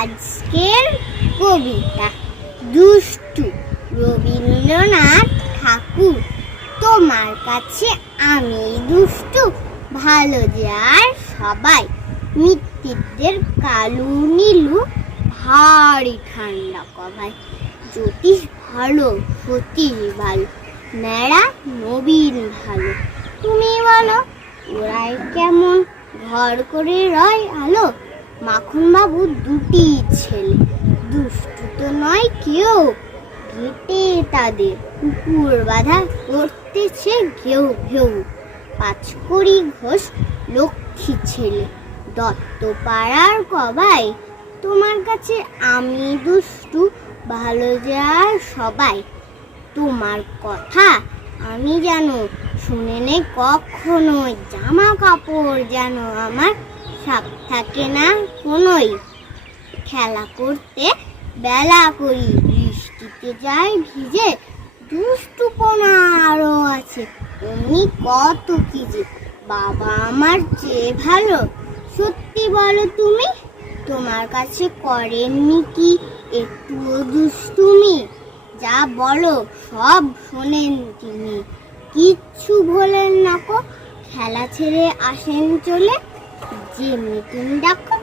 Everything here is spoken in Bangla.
আজকের কবিতা দুষ্টু, রবীন্দ্রনাথ ঠাকুর। তোমার কাছে আমি দুষ্টু, ভালো যার সবাই। মিত্তিরদের কালু নীলু, ভারী ঠান্ডা কবাই। জ্যোতিষ ভালো, সতীশ ভালো, ন্যাড়া নবীন ভালো। তুমি বলো ওরাই কেমন, ঘর করে রয় আলো। মাখন বাবু দুটি ছেলে, দুষ্টু তো নয় কেউ। ঘেটে তাদের কুকুর বাঁধা করতেছে ঘেউ ঘেউ। পাঁচকড়ি ঘোষ লক্ষ্মী ছেলে, দত্ত পাড়ার কবাই। তোমার কাছে আমি দুষ্টু, ভালো যার সবাই। তোমার কথা আমি জানো, শুনে নে কখনো। জামা কাপড় যেন আমার সাপ থাকে না কোনোই। খেলা করতে বেলা করি, বৃষ্টিতে যাই ভিজে। দুষ্টুপনা আরো আছে, অমনি কত কি যে। বাবা আমার চেয়ে ভালো, সত্যি বলো তুমি। তোমার কাছে করেননি কি একটুও দুষ্টুমি? যা বলো সব শোনেন তিনি, কিচ্ছু ভোলেন না কো। খেলা ছেড়ে আসেন চলে, যেমনি তুমি ডাকো